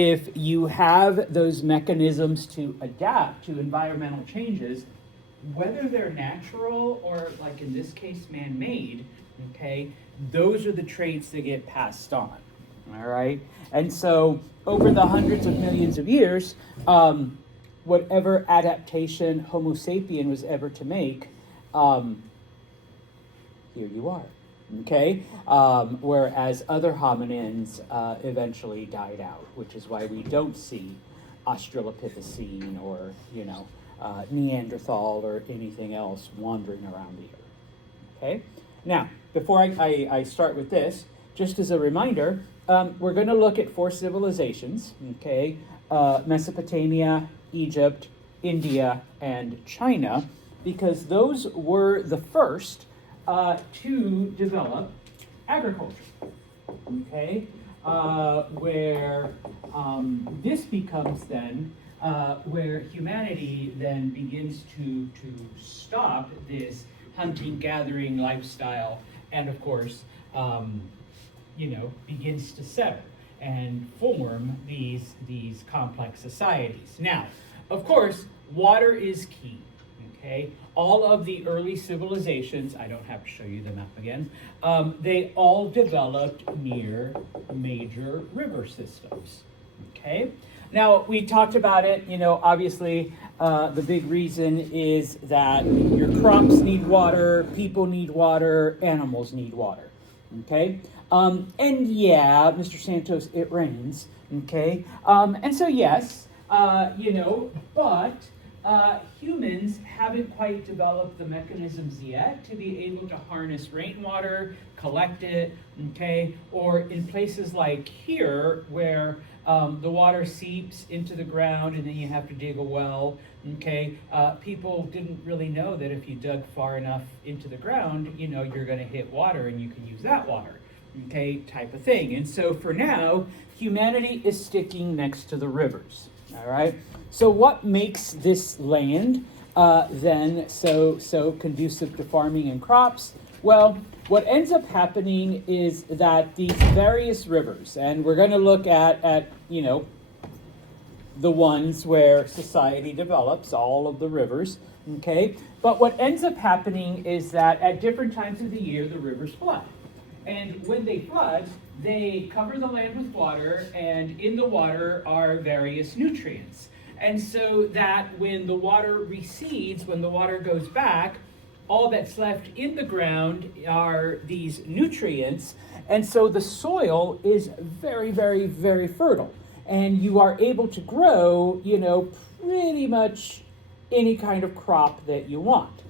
if you have those mechanisms to adapt to environmental changes, whether they're natural or, like in this case, man-made, okay, those are the traits that get passed on, all right? And so over the hundreds of millions of years, whatever adaptation Homo sapien was ever to make, here you are, okay? Whereas other hominins eventually died out, which is why we don't see Australopithecine or, Neanderthal or anything else wandering around the earth, okay? Now, before I start with this, just as a reminder, we're going to look at 4 civilizations, okay? Mesopotamia, Egypt, India, and China, because those were the first to develop agriculture, okay? Where this becomes then where humanity then begins to stop this hunting-gathering lifestyle, and of course, begins to settle and form these complex societies. Now, of course, water is key. Okay, all of the early civilizations, I don't have to show you the map again, they all developed near major river systems. Okay, now we talked about it, obviously the big reason is that your crops need water, people need water, animals need water. Okay, and yeah, Mr. Santos, it rains. Okay, and so yes, but humans haven't quite developed the mechanisms yet to be able to harness rainwater, collect it, okay? Or in places like here where the water seeps into the ground and then you have to dig a well, okay? People didn't really know that if you dug far enough into the ground, you're gonna hit water and you can use that water, okay? Type of thing. And so for now, humanity is sticking next to the rivers, all right? So what makes this land then so conducive to farming and crops? Well, what ends up happening is that these various rivers, and we're going to look at the ones where society develops, all of the rivers, okay? But what ends up happening is that at different times of the year, the rivers flood. And when they flood, they cover the land with water, and in the water are various nutrients. And so that when the water recedes, when the water goes back, all that's left in the ground are these nutrients. And so the soil is very, very, very fertile. And you are able to grow, pretty much any kind of crop that you want.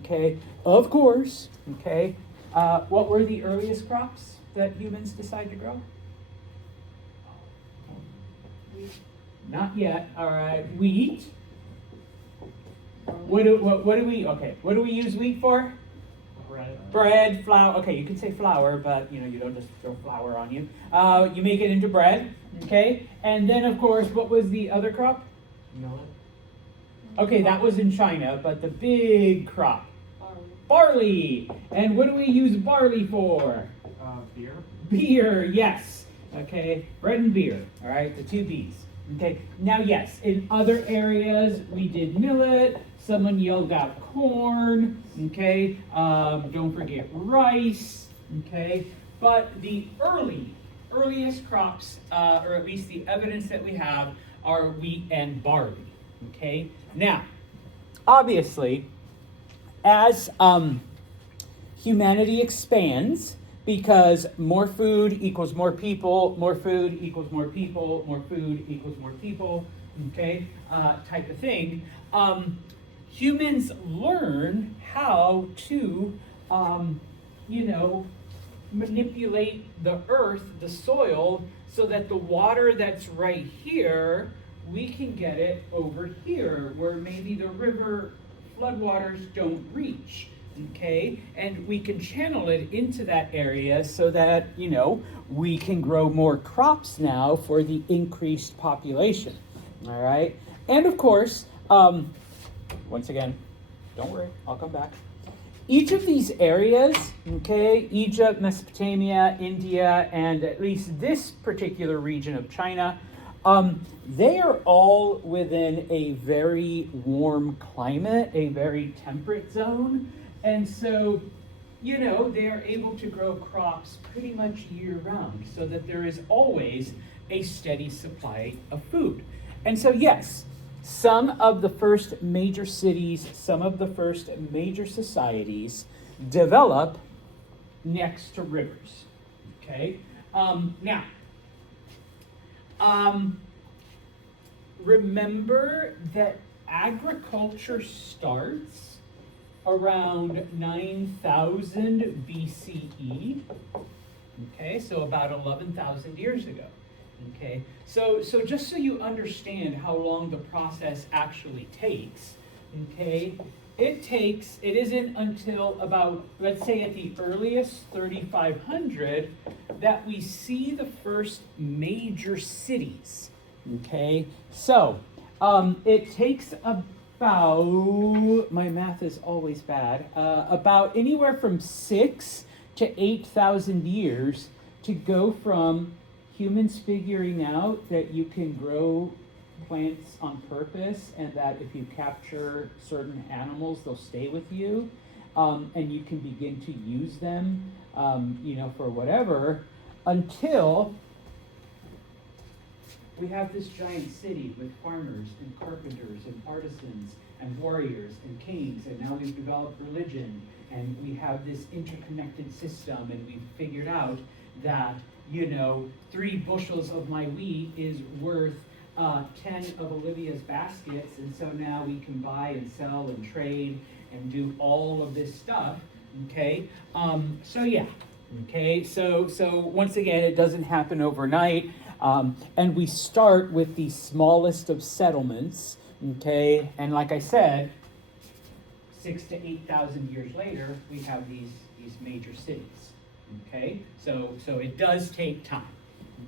Okay, of course, okay. What were the earliest crops that humans decided to grow? Not yet. All right. Wheat. What do we use wheat for? Bread, flour. Okay, you can say flour, but you don't just throw flour on you. You make it into bread. Okay, and then of course, what was the other crop? Millet. Okay, that was in China, but the big crop, barley. And what do we use barley for? Beer. Beer. Yes. Okay, bread and beer. All right, the 2 B's. Okay, now yes, in other areas we did millet, someone yelled out corn, okay, don't forget rice, okay, but the earliest crops, or at least the evidence that we have, are wheat and barley, okay. Now, obviously, as humanity expands, because more food equals more people, more food equals more people, more food equals more people, okay, type of thing. Humans learn how to, manipulate the earth, the soil, so that the water that's right here, we can get it over here, where maybe the river floodwaters don't reach. Okay, and we can channel it into that area so that, we can grow more crops now for the increased population. All right, and of course, once again, don't worry, I'll come back. Each of these areas, okay, Egypt, Mesopotamia, India, and at least this particular region of China, They are all within a very warm climate, a very temperate zone. And so, they are able to grow crops pretty much year round so that there is always a steady supply of food. And so, yes, some of the first major cities, some of the first major societies develop next to rivers. Okay? Now, remember that agriculture starts around 9,000 BCE. Okay, so about 11,000 years ago. Okay, so just so you understand how long the process actually takes, okay, it isn't until about, let's say at the earliest 3,500 that we see the first major cities. Okay, so it takes about, my math is always bad, about anywhere from 6,000 to 8,000 years to go from humans figuring out that you can grow plants on purpose and that if you capture certain animals, they'll stay with you, and you can begin to use them, for whatever, until we have this giant city with farmers and carpenters and artisans and warriors and kings, and now we've developed religion, and we have this interconnected system, and we've figured out that 3 bushels of my wheat is worth 10 of Olivia's baskets, and so now we can buy and sell and trade and do all of this stuff. Okay, so once again, it doesn't happen overnight, and we start with the smallest of settlements. Okay, and like I said, 6,000 to 8,000 years later, we have these major cities. Okay, so it does take time.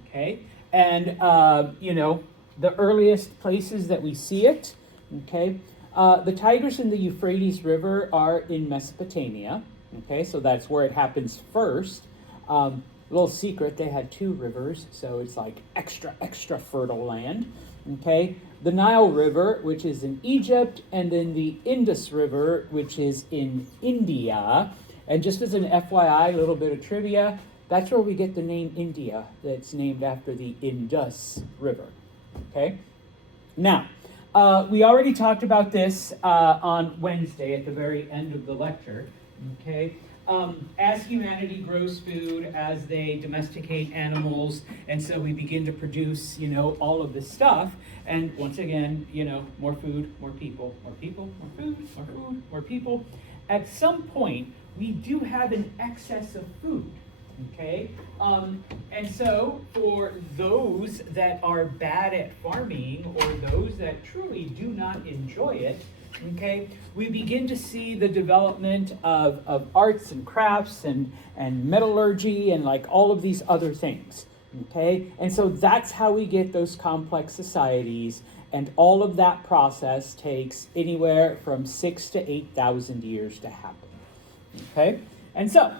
Okay, and the earliest places that we see it. Okay, the Tigris and the Euphrates River are in Mesopotamia. Okay, so that's where it happens first. Little secret, they had 2 rivers, so it's like extra fertile land. Okay, the Nile River, which is in Egypt, and then the Indus River, which is in India. And just as an FYI, a little bit of trivia, that's where we get the name India, that's named after the Indus River. Okay? Now, we already talked about this on Wednesday at the very end of the lecture. Okay? As humanity grows food, as they domesticate animals, and so we begin to produce, all of this stuff, and once again, more food, more people, more people, more food, more food, more people. At some point, we do have an excess of food, okay? And so for those that are bad at farming or those that truly do not enjoy it, okay, we begin to see the development of arts and crafts and metallurgy and like all of these other things, okay? And so that's how we get those complex societies, and all of that process takes anywhere from 6,000 to 8,000 years to happen. Okay, and so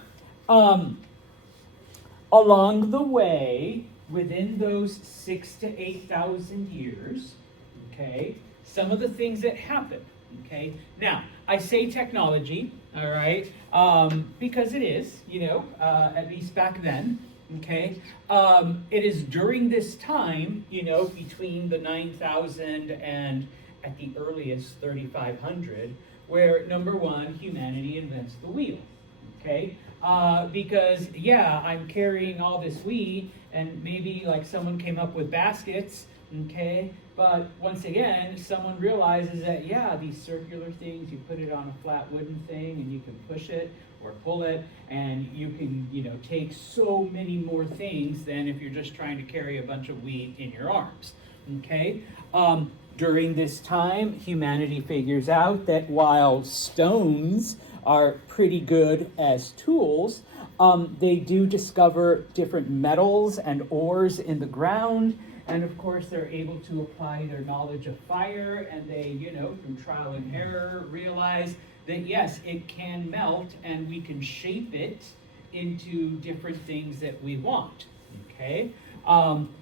along the way, within those 6,000 to 8,000 years, okay, some of the things that happen. Okay, now I say technology, all right, because it is, at least back then. Okay, it is during this time, between the 9,000 and at the earliest 3,500. Where, number one, humanity invents the wheel, okay? Because, I'm carrying all this wheat, and maybe, someone came up with baskets, okay? But, once again, someone realizes that, these circular things, you put it on a flat wooden thing, and you can push it or pull it, and you can, take so many more things than if you're just trying to carry a bunch of wheat in your arms, okay? During this time, humanity figures out that while stones are pretty good as tools, they do discover different metals and ores in the ground, and of course they're able to apply their knowledge of fire, and they, through trial and error, realize that yes, it can melt, and we can shape it into different things that we want, okay?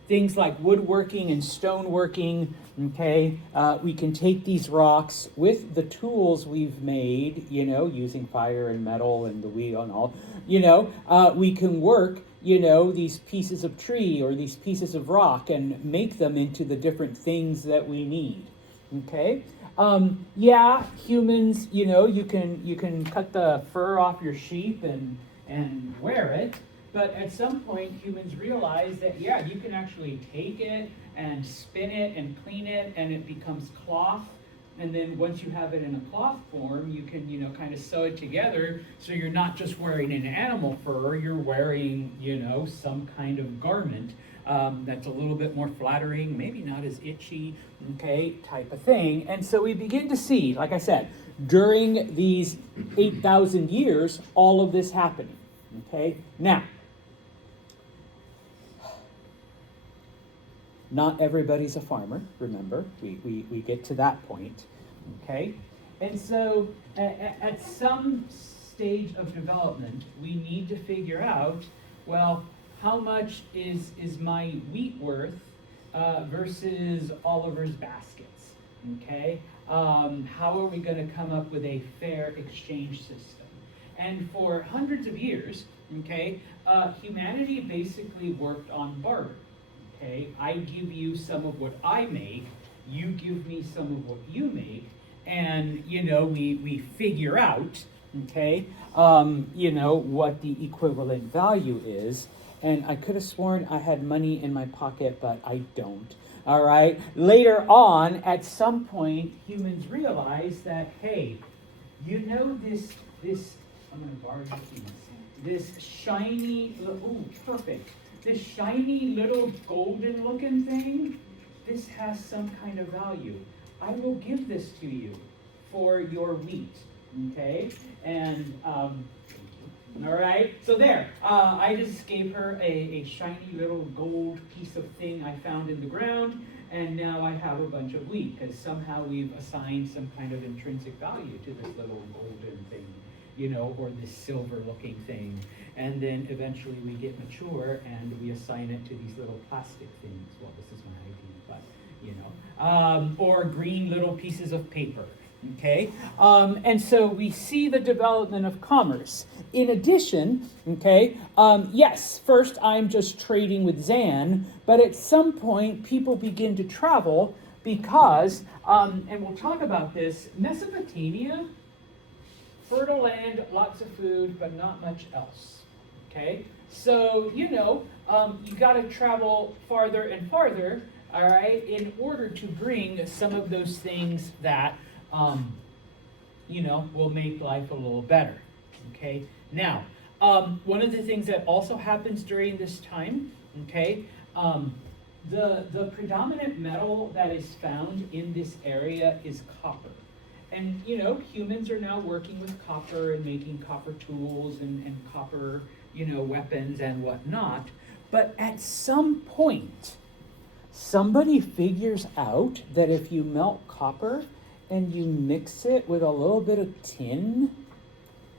Things like woodworking and stoneworking, okay? We can take these rocks with the tools we've made, using fire and metal and the wheel and all, we can work, these pieces of tree or these pieces of rock and make them into the different things that we need, okay? Yeah, humans, you can cut the fur off your sheep and wear it. But at some point, humans realize that, yeah, you can actually take it and spin it and clean it, and it becomes cloth. And then once you have it in a cloth form, you can, kind of sew it together. So you're not just wearing an animal fur, you're wearing, some kind of garment that's a little bit more flattering, maybe not as itchy, okay, type of thing. And so we begin to see, like I said, during these 8,000 years, all of this happening, okay? Now, not everybody's a farmer, remember. We get to that point, okay? And so at some stage of development, we need to figure out, well, how much is my wheat worth versus Oliver's baskets, okay? How are we going to come up with a fair exchange system? And for hundreds of years, okay, humanity basically worked on barter. Okay, I give you some of what I make, you give me some of what you make, and we figure out, okay, what the equivalent value is. And I could have sworn I had money in my pocket, but I don't. All right. Later on, at some point, humans realize that, hey, this I'm going to borrow this shiny, ooh, perfect. This shiny little golden looking thing, this has some kind of value. I will give this to you for your wheat, okay? And, all right, so there. I just gave her a shiny little gold piece of thing I found in the ground, and now I have a bunch of wheat, because somehow we've assigned some kind of intrinsic value to this little golden thing, or this silver looking thing. And then eventually we get mature and we assign it to these little plastic things. Well, this is my idea, but, or green little pieces of paper, okay? And so we see the development of commerce. In addition, okay, yes, first I'm just trading with Zan, but at some point people begin to travel because, and we'll talk about this, Mesopotamia, fertile land, lots of food, but not much else. Okay, so you got to travel farther and farther, all right, in order to bring some of those things that, will make life a little better. Okay, now, one of the things that also happens during this time, okay, the predominant metal that is found in this area is copper. And, humans are now working with copper and making copper tools and copper, weapons and whatnot. But at some point, somebody figures out that if you melt copper and you mix it with a little bit of tin,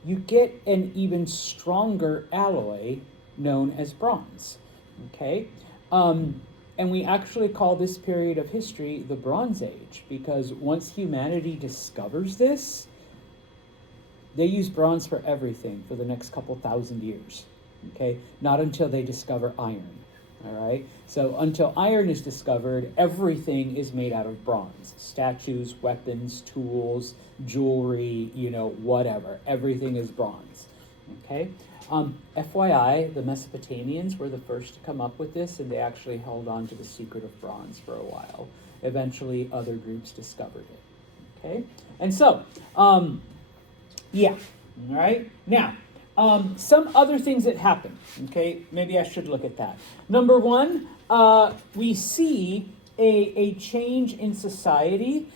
you get an even stronger alloy known as bronze, okay? And we actually call this period of history the Bronze Age, because once humanity discovers this, they use bronze for everything for the next couple thousand years, okay? Not until they discover iron, all right? So until iron is discovered, everything is made out of bronze. Statues, weapons, tools, jewelry, whatever. Everything is bronze, okay? FYI, the Mesopotamians were the first to come up with this, and they actually held on to the secret of bronze for a while. Eventually, other groups discovered it, okay? And so, yeah, all right? Now, some other things that happen, okay? Maybe I should look at that. Number one, we see a change in society.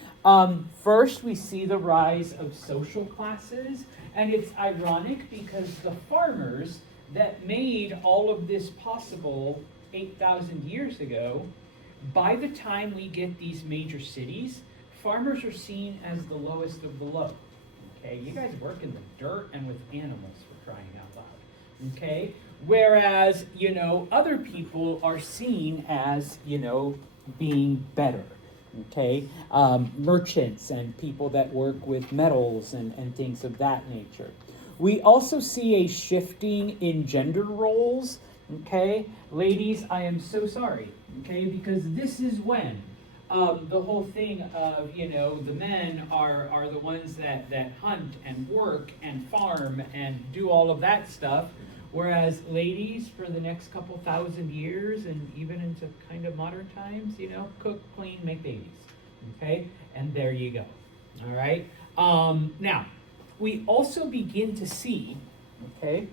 First, we see the rise of social classes. And it's ironic because the farmers that made all of this possible 8,000 years ago, by the time we get these major cities, farmers are seen as the lowest of the low. Okay, you guys work in the dirt and with animals, for crying out loud. Okay, Whereas, other people are seen as, being better. Okay, merchants and people that work with metals and things of that nature. We also see a shifting in gender roles. Okay, ladies, I am so sorry. Okay, because this is when the whole thing of, the men are the ones that hunt and work and farm and do all of that stuff. Whereas ladies, for the next couple thousand years and even into kind of modern times, cook, clean, make babies. Okay? And there you go. All right? Now, we also begin to see, okay,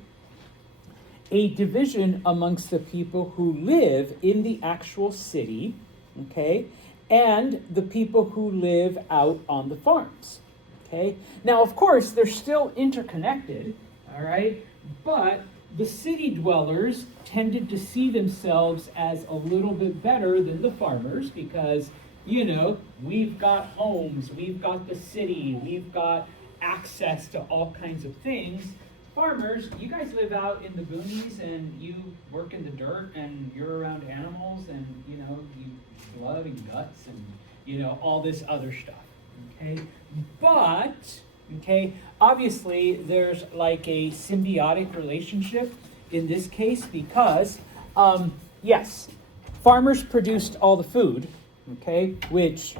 a division amongst the people who live in the actual city, okay, and the people who live out on the farms. Okay? Now, of course, they're still interconnected, all right? But the city dwellers tended to see themselves as a little bit better than the farmers because, we've got homes, we've got the city, we've got access to all kinds of things. Farmers, you guys live out in the boonies and you work in the dirt and you're around animals and, you blood and guts and, all this other stuff, okay? But, okay, obviously there's like a symbiotic relationship in this case because, yes, farmers produced all the food, okay, which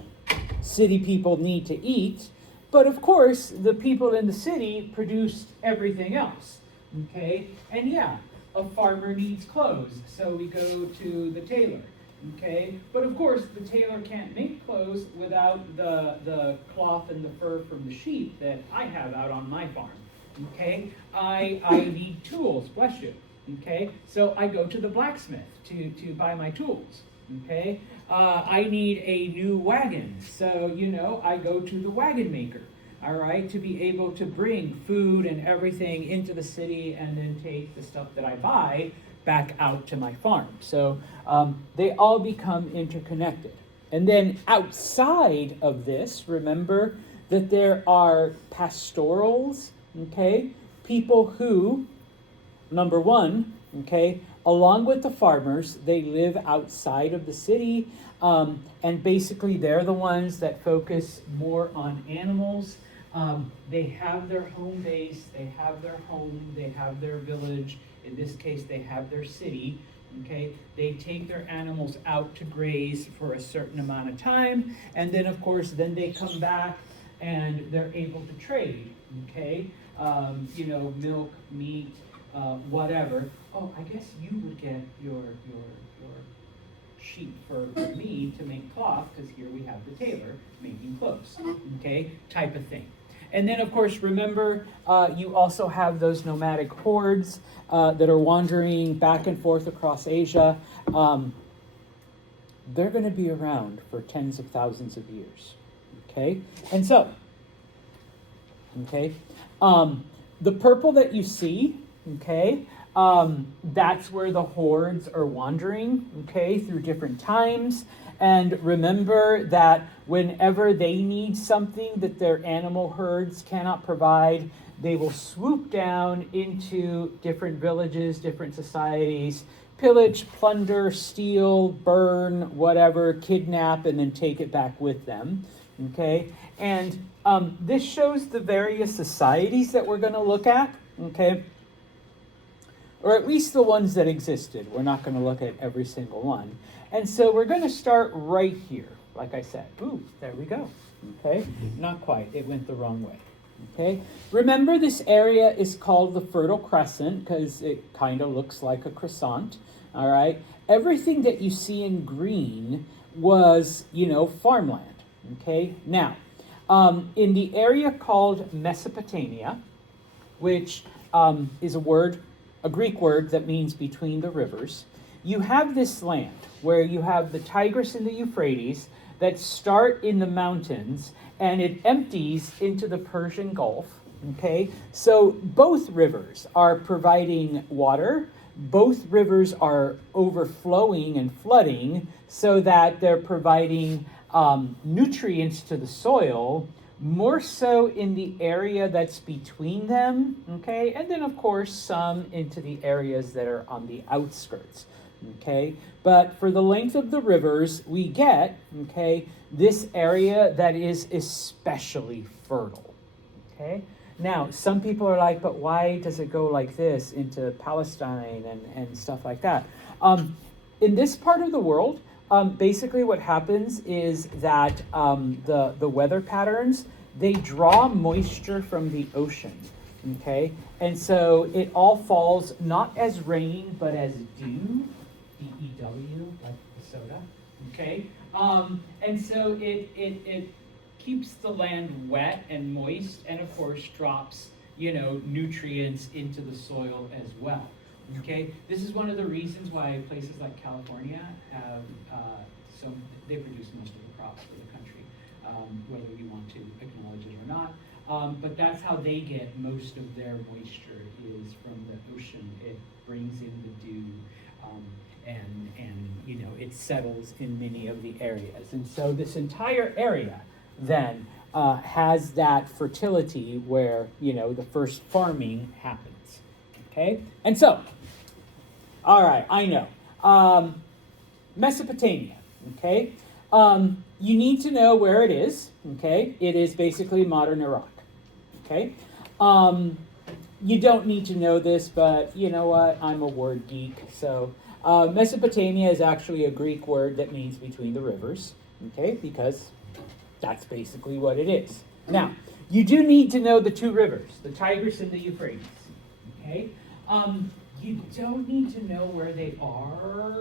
city people need to eat, but of course the people in the city produced everything else, okay? And yeah, a farmer needs clothes, so we go to the tailor. Okay, but of course the tailor can't make clothes without the cloth and the fur from the sheep that I have out on my farm. Okay, I need tools, bless you. Okay, so I go to the blacksmith to buy my tools. Okay, I need a new wagon, so I go to the wagon maker. All right, to be able to bring food and everything into the city and then take the stuff that I buy back out to my farm. So they all become interconnected. And then outside of this, remember that there are pastorals, okay? People who, number one, okay, along with the farmers, they live outside of the city, and basically they're the ones that focus more on animals. They have their home base, they have their home, they have their village. In this case, they have their city, okay? They take their animals out to graze for a certain amount of time, and then, of course, then they come back and they're able to trade, okay? Milk, meat, whatever. Oh, I guess you would get your sheep for me to make cloth, because here we have the tailor making clothes, okay? Type of thing. And then, of course, remember, you also have those nomadic hordes that are wandering back and forth across Asia. They're going to be around for tens of thousands of years, okay? And so, okay, the purple that you see, okay, that's where the hordes are wandering, okay, through different times. And remember that whenever they need something that their animal herds cannot provide, they will swoop down into different villages, different societies, pillage, plunder, steal, burn, whatever, kidnap, and then take it back with them. Okay? And this shows the various societies that we're going to look at. Okay? Or at least the ones that existed. We're not going to look at every single one. And so we're going to start right here, like I said. Ooh, there we go. Okay? Not quite. It went the wrong way. Okay? Remember, this area is called the Fertile Crescent because it kind of looks like a croissant. All right? Everything that you see in green was, farmland. Okay? Now, in the area called Mesopotamia, which is a Greek word that means between the rivers, you have this land where you have the Tigris and the Euphrates that start in the mountains and it empties into the Persian Gulf, okay? So both rivers are providing water. Both rivers are overflowing and flooding so that they're providing nutrients to the soil more so in the area that's between them, okay? And then, of course, some into the areas that are on the outskirts, okay? But for the length of the rivers, we get, okay, this area that is especially fertile, okay? Now, some people are like, but why does it go like this into Palestine and stuff like that? In this part of the world, basically what happens is that the weather patterns, they draw moisture from the ocean, okay? And so it all falls not as rain, but as dew, D-E-W, like the soda, okay? And so it keeps the land wet and moist, and of course drops, nutrients into the soil as well. Okay, this is one of the reasons why places like California have they produce most of the crops for the country, whether you want to acknowledge it or not. But that's how they get most of their moisture is from the ocean. It brings in the dew, and it settles in many of the areas. And so this entire area then has that fertility where the first farming happens. Okay, and so. All right, I know. Mesopotamia, okay? You need to know where it is, okay? It is basically modern Iraq, okay? You don't need to know this, but you know what? I'm a word geek. So Mesopotamia is actually a Greek word that means between the rivers, okay? Because that's basically what it is. Now, you do need to know the two rivers, the Tigris and the Euphrates, okay? You don't need to know where they are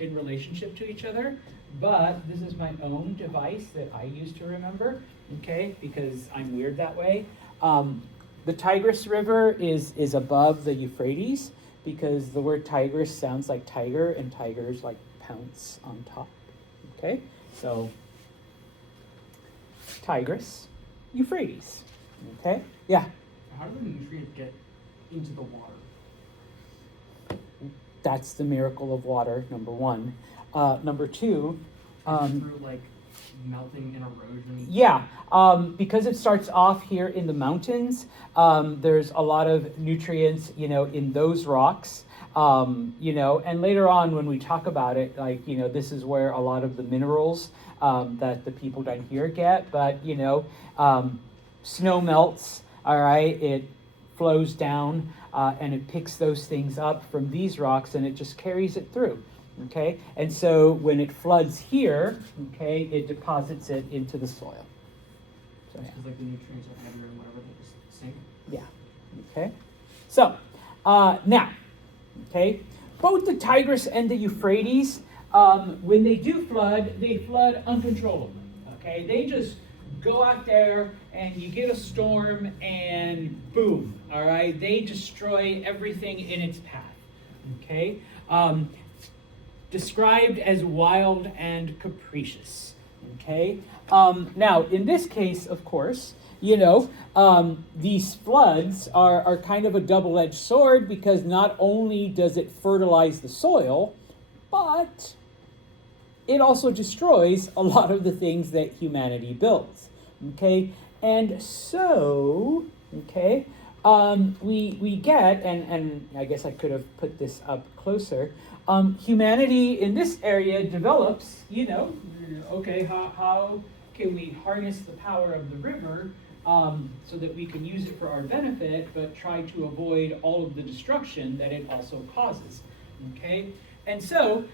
in relationship to each other, but this is my own device that I use to remember, okay, because I'm weird that way. The Tigris River is above the Euphrates because the word Tigris sounds like tiger, and tigers like pounce on top, okay? So, Tigris, Euphrates, okay? Yeah? How do the nutrients get into the water? That's the miracle of water, number one. Number two, through like melting and erosion. Yeah, because it starts off here in the mountains. There's a lot of nutrients, in those rocks. And later on when we talk about it, this is where a lot of the minerals that the people down here get. But snow melts. All right, it flows down. And it picks those things up from these rocks and it just carries it through, okay? And so when it floods here, okay, it deposits it into the soil. So, yeah. Because like the nutrients are heavier and whatever, they just sink. Yeah, okay? So, now, okay, both the Tigris and the Euphrates, when they do flood, they flood uncontrollably, okay? They just go out there and you get a storm and boom, all right? They destroy everything in its path, okay? Described as wild and capricious, okay? Now, in this case, of course, these floods are kind of a double-edged sword because not only does it fertilize the soil, but it also destroys a lot of the things that humanity builds. Okay, and so, okay, we get, and I guess I could have put this up closer, humanity in this area develops, okay, how can we harness the power of the river so that we can use it for our benefit, but try to avoid all of the destruction that it also causes, okay? And so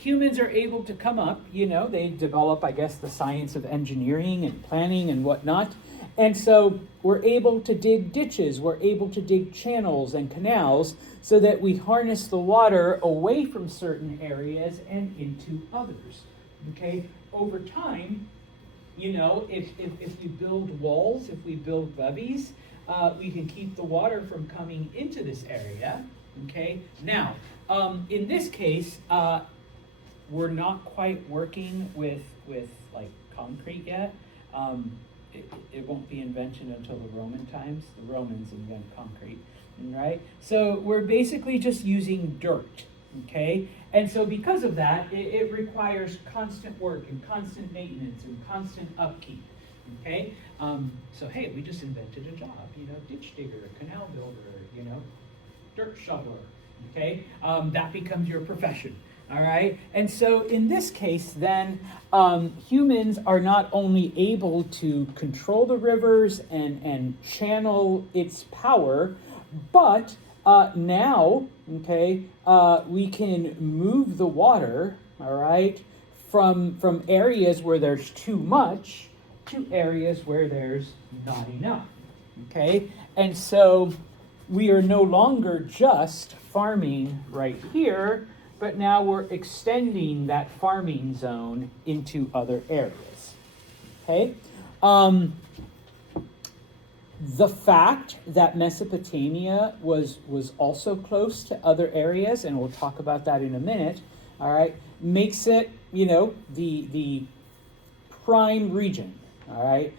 humans are able to come up, they develop, I guess, the science of engineering and planning and whatnot. And so we're able to dig ditches, we're able to dig channels and canals so that we harness the water away from certain areas and into others. Okay, over time, if we build walls, if we build levees, we can keep the water from coming into this area. Okay, now, in this case, we're not quite working with like concrete yet. It won't be invented until the Roman times. The Romans invent concrete, right? So we're basically just using dirt, okay? And so because of that, it requires constant work and constant maintenance and constant upkeep, Okay, so hey, we just invented a job, ditch digger, canal builder, dirt shoveler, okay? That becomes your profession, all right? And so in this case, then, humans are not only able to control the rivers and channel its power, but now, okay, we can move the water, all right, from areas where there's too much to areas where there's not enough, okay? And so we are no longer just farming right here, but now we're extending that farming zone into other areas, okay? The fact that Mesopotamia was also close to other areas, and we'll talk about that in a minute, all right, makes it, the prime region, all right,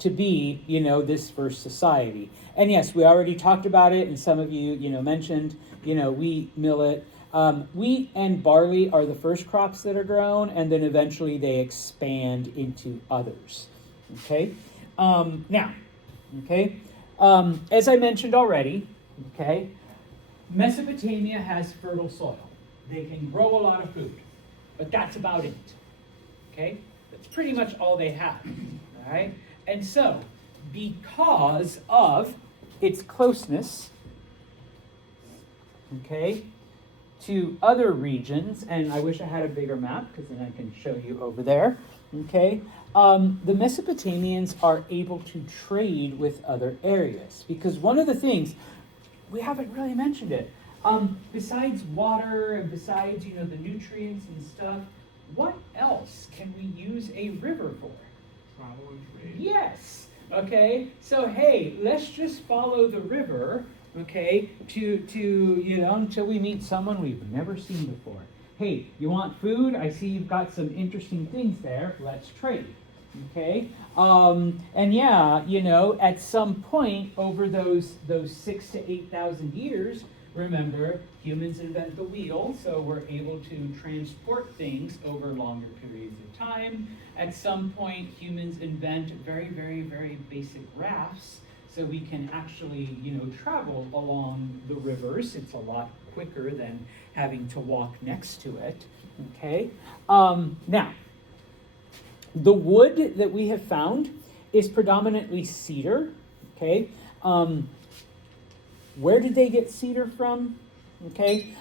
to be, this first society. And yes, we already talked about it, and some of you, mentioned, wheat, millet. Wheat and barley are the first crops that are grown, and then eventually they expand into others, okay? Now, okay, as I mentioned already, okay, Mesopotamia has fertile soil. They can grow a lot of food, but that's about it, okay? That's pretty much all they have, all right? And so, because of its closeness, okay, to other regions, and I wish I had a bigger map because then I can show you over there, okay, the Mesopotamians are able to trade with other areas because one of the things, we haven't really mentioned it, besides water and besides, the nutrients and stuff, what else can we use a river for? Travel and trade. Yes. Okay. So hey, let's just follow the river, okay, to until we meet someone we've never seen before. Hey, you want food? I see you've got some interesting things there. Let's trade. Okay. And yeah, at some point over those 6,000 to 8,000 years, remember, humans invent the wheel, so we're able to transport things over longer periods of time. At some point, humans invent very, very, very basic rafts, so we can actually, travel along the rivers. It's a lot quicker than having to walk next to it, okay? Now, the wood that we have found is predominantly cedar, okay? Where did they get cedar from? Okay,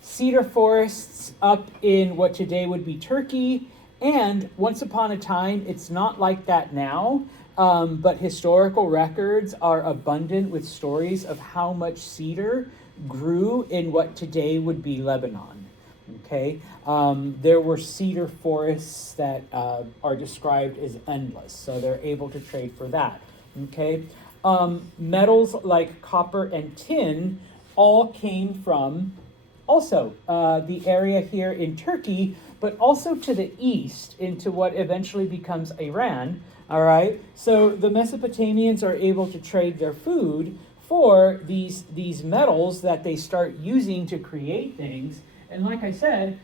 cedar forests up in what today would be Turkey, and once upon a time, it's not like that now, but historical records are abundant with stories of how much cedar grew in what today would be Lebanon. Okay, there were cedar forests that are described as endless, so they're able to trade for that. Okay. Metals like copper and tin all came from also the area here in Turkey, but also to the east into what eventually becomes Iran, all right? So the Mesopotamians are able to trade their food for these metals that they start using to create things. And like I said,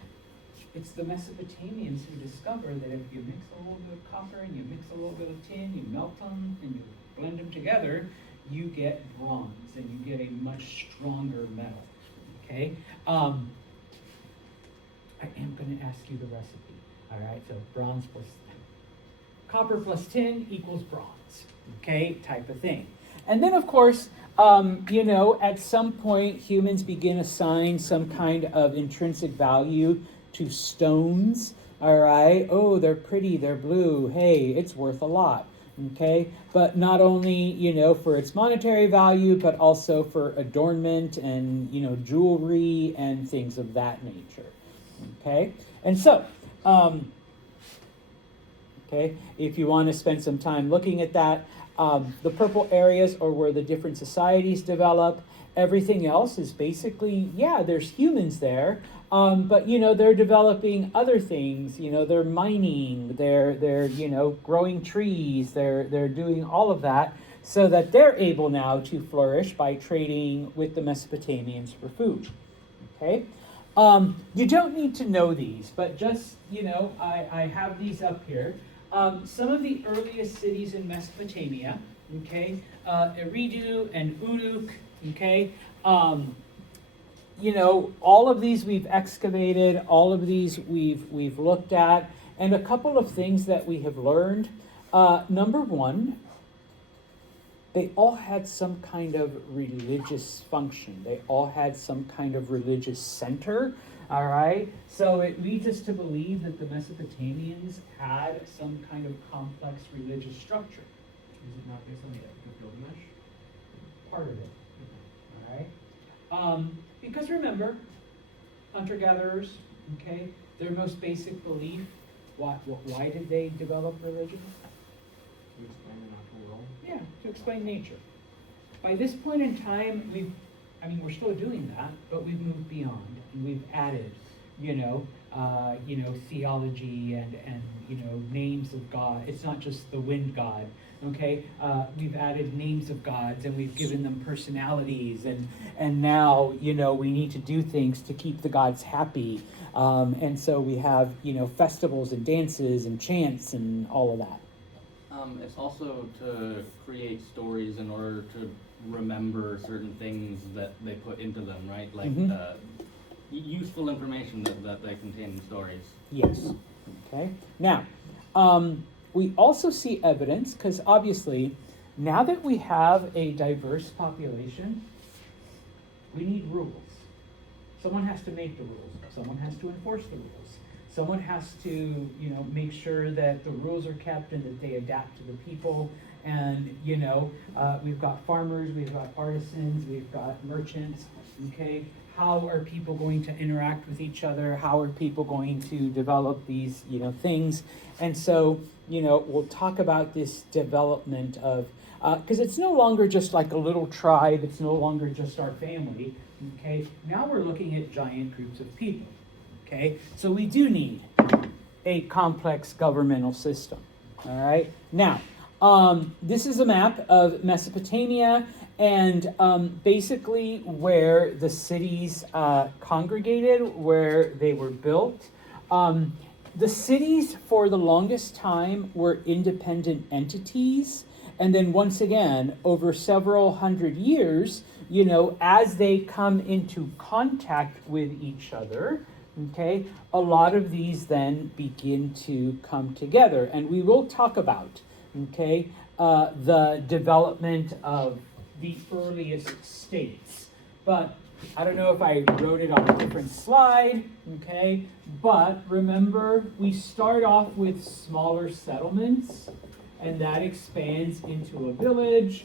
it's the Mesopotamians who discover that if you mix a little bit of copper and you mix a little bit of tin, you melt them and you blend them together, you get bronze and you get a much stronger metal, okay? I am going to ask you the recipe, all right? So bronze plus copper plus tin equals bronze, okay? Type of thing. And then, of course, at some point, humans begin assigning some kind of intrinsic value to stones, all right? Oh, they're pretty, they're blue. Hey, it's worth a lot. Okay, but not only, for its monetary value, but also for adornment and, jewelry and things of that nature. Okay, and so, okay, if you want to spend some time looking at that, the purple areas are where the different societies develop. Everything else is basically, yeah, there's humans there, but they're developing other things. They're mining, they're growing trees, they're doing all of that, so that they're able now to flourish by trading with the Mesopotamians for food. Okay, you don't need to know these, but just I have these up here. some of the earliest cities in Mesopotamia, okay, Eridu and Uruk, okay, all of these we've excavated, all of these we've looked at, and a couple of things that we have learned. Number one, they all had some kind of religious function. They all had some kind of religious center, all right? So it leads us to believe that the Mesopotamians had some kind of complex religious structure. Is it not based on the Epic of Gilgamesh? Part of it, all right? Because remember, hunter-gatherers, okay, their most basic belief, why did they develop religion? To explain the natural world? Yeah, to explain nature. By this point in time, we're still doing that, but we've moved beyond, and we've added, theology and names of God. It's not just the wind god, okay? We've added names of gods, and we've given them personalities, and now, we need to do things to keep the gods happy. And so we have, festivals and dances and chants and all of that. It's also to create stories in order to remember certain things that they put into them, right? Like useful information that they contain in stories. Yes. Okay. Now, we also see evidence, because obviously, now that we have a diverse population, we need rules. Someone has to make the rules. Someone has to enforce the rules. Someone has to, make sure that the rules are kept and that they adapt to the people. And, we've got farmers, we've got artisans, we've got merchants, okay? How are people going to interact with each other? How are people going to develop these, things? And so, we'll talk about this development of, because it's no longer just like a little tribe, it's no longer just our family, okay? Now we're looking at giant groups of people. Okay, so we do need a complex governmental system. All right. Now, this is a map of Mesopotamia and basically where the cities congregated, where they were built. The cities, for the longest time, were independent entities, and then once again, over several hundred years, as they come into contact with each other. Okay, a lot of these then begin to come together, and we will talk about, the development of the earliest states. But I don't know if I wrote it on a different slide, okay, but remember, we start off with smaller settlements, and that expands into a village,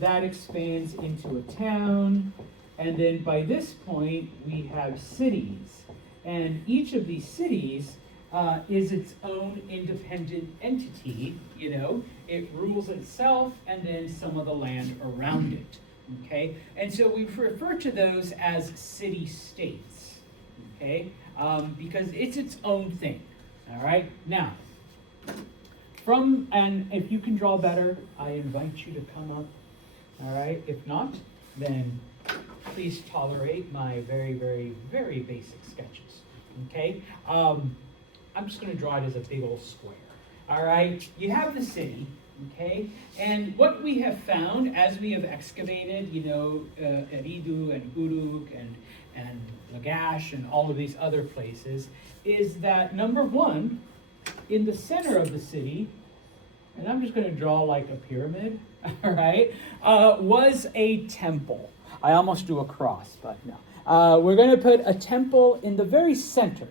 that expands into a town, and then by this point, we have cities. And each of these cities is its own independent entity, it rules itself and then some of the land around it, okay? And so we refer to those as city-states, okay? Because it's its own thing, all right? Now, and if you can draw better, I invite you to come up, all right? If not, then please tolerate my very, very, very basic sketches, okay? I'm just going to draw it as a big old square, all right? You have the city, okay? And what we have found as we have excavated, Eridu and Uruk and Lagash and all of these other places, is that number one, in the center of the city, and I'm just going to draw like a pyramid, all right, was a temple. I almost drew a cross, but no. We're going to put a temple in the very center,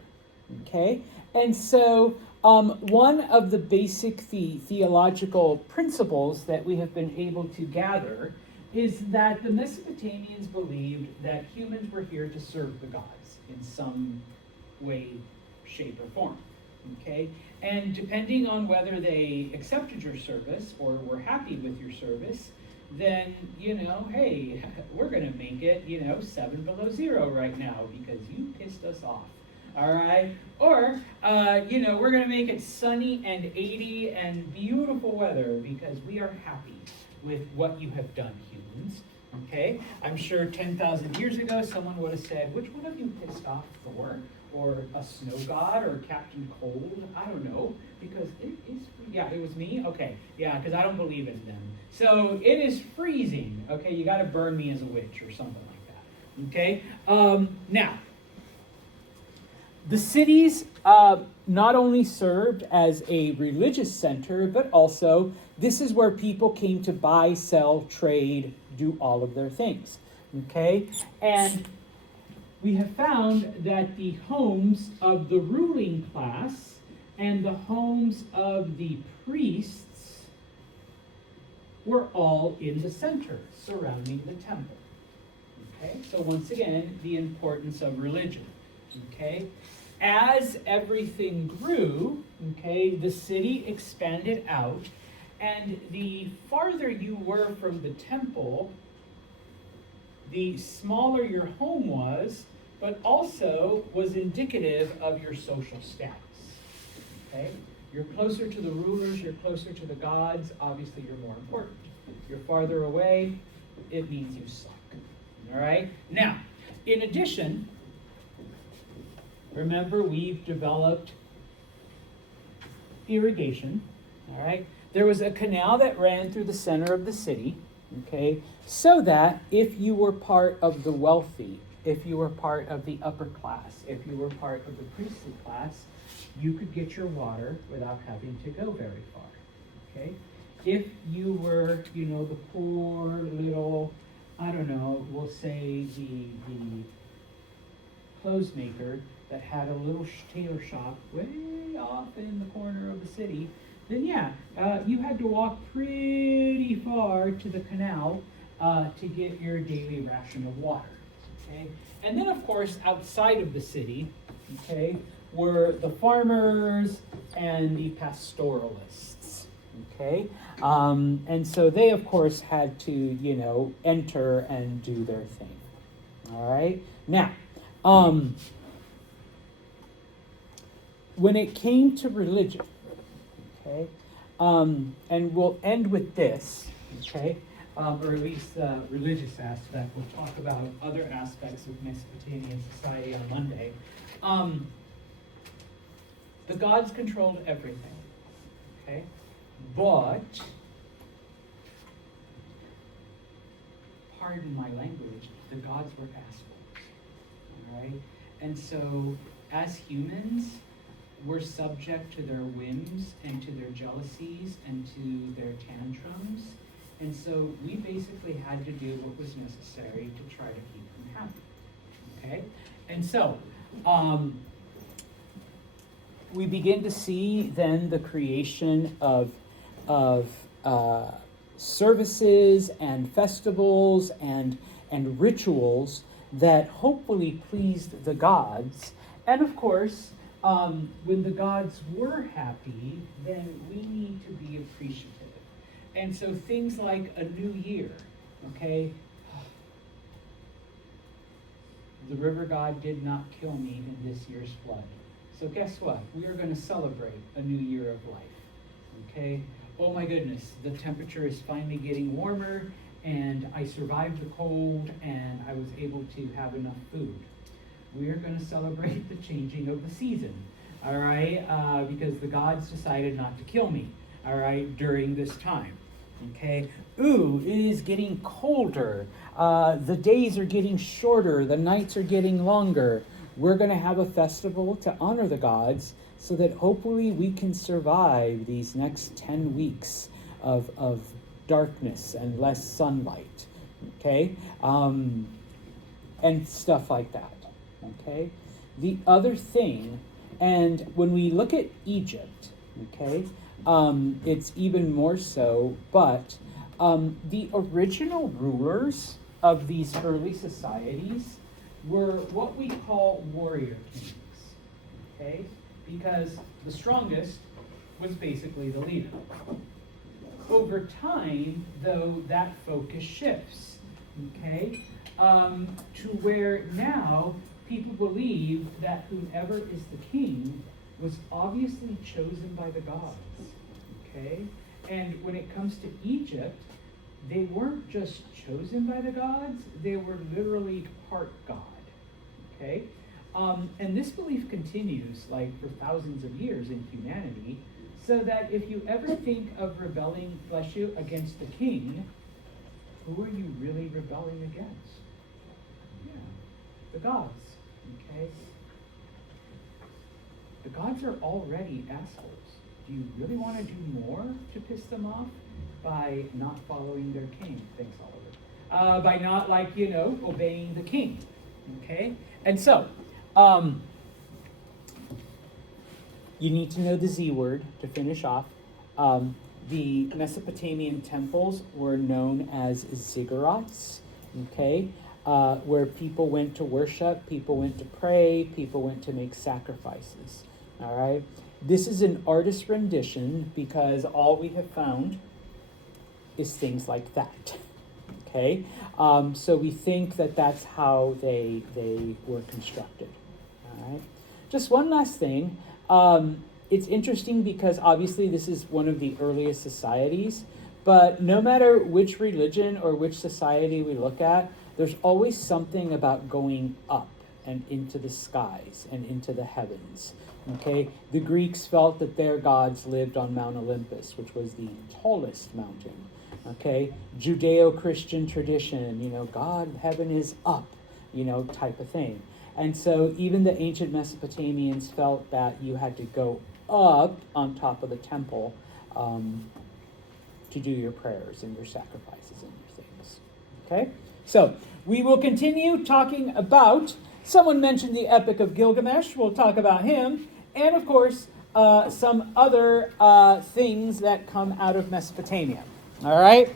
okay? And so one of the basic theological principles that we have been able to gather is that the Mesopotamians believed that humans were here to serve the gods in some way, shape, or form, okay? And depending on whether they accepted your service or were happy with your service, then, hey, we're going to make it, 7 below 0 right now because you pissed us off, all right? Or, we're going to make it sunny and 80 and beautiful weather because we are happy with what you have done, humans, okay? I'm sure 10,000 years ago, someone would have said, which one of you pissed off Thor or a snow god or Captain Cold? I don't know, because it is Yeah, it was me? Okay. Yeah, because I don't believe in them. So it is freezing. Okay, you got to burn me as a witch or something like that. Okay? Now, the cities not only served as a religious center, but also this is where people came to buy, sell, trade, do all of their things. Okay? And we have found that the homes of the ruling class and the homes of the priests were all in the center surrounding the temple. Okay? So once again, the importance of religion. Okay? As everything grew, okay, the city expanded out, and the farther you were from the temple, the smaller your home was, but also was indicative of your social status. Okay? You're closer to the rulers, you're closer to the gods, obviously you're more important. You're farther away, it means you suck. All right? Now, in addition, remember we've developed irrigation. All right? There was a canal that ran through the center of the city, okay, so that if you were part of the wealthy, if you were part of the upper class, if you were part of the priestly class, you could get your water without having to go very far. Okay? If you were, you know, the poor little, I don't know, we'll say the clothes maker that had a little tailor shop way off in the corner of the city, then yeah, you had to walk pretty far to the canal to get your daily ration of water. Okay? And then, of course, outside of the city, okay, were the farmers and the pastoralists. Okay? And so they, of course, had to, you know, enter and do their thing. All right? Now, when it came to religion, okay, and we'll end with this, okay, or at least the religious aspect. We'll talk about other aspects of Mesopotamian society on Monday. The gods controlled everything, okay, but, pardon my language, the gods were assholes, all right? And so, as humans, we're subject to their whims and to their jealousies and to their tantrums. And so we basically had to do what was necessary to try to keep them happy. Okay? And so we begin to see then the creation of services and festivals and rituals that hopefully pleased the gods. And of course, when the gods were happy, then we need to be appreciative. And so things like a new year, okay? The river god did not kill me in this year's flood. So guess what? We are going to celebrate a new year of life, okay? Oh my goodness, the temperature is finally getting warmer, and I survived the cold, and I was able to have enough food. We are going to celebrate the changing of the season, all right? Because the gods decided not to kill me, all right, during this time, okay? Ooh, it is getting colder. The days are getting shorter. The nights are getting longer. We're going to have a festival to honor the gods so that hopefully we can survive these next 10 weeks of darkness and less sunlight, okay? And stuff like that. Okay, the other thing, and when we look at Egypt, okay, it's even more so, but the original rulers of these early societies were what we call warrior kings, okay, because the strongest was basically the leader. Over time, though, that focus shifts, okay, to where now people believe that whoever is the king was obviously chosen by the gods, okay? And when it comes to Egypt, they weren't just chosen by the gods, they were literally part god, okay? And this belief continues, like, for thousands of years in humanity. so that if you ever think of rebelling, bless you, against the king, who are you really rebelling against? Yeah, the gods, okay? The gods are already assholes. Do you really want to do more to piss them off by not following their king? Thanks, Oliver. By not, obeying the king, okay? And so, you need to know the Z word to finish off. The Mesopotamian temples were known as ziggurats, okay? Where people went to worship, people went to pray, people went to make sacrifices, all right? This is an artist's rendition because all we have found is things like that, okay? So we think that that's how they were constructed, all right? Just one last thing. It's interesting because obviously this is one of the earliest societies, but no matter which religion or which society we look at, there's always something about going up and into the skies and into the heavens, okay? The Greeks felt that their gods lived on Mount Olympus, which was the tallest mountain, okay? Judeo-Christian tradition, God, heaven is up, type of thing. And so even the ancient Mesopotamians felt that you had to go up on top of the temple to do your prayers and your sacrifices and your things. Okay? So we will continue talking about, someone mentioned the Epic of Gilgamesh, we'll talk about him, and of course some other things that come out of Mesopotamia. All right?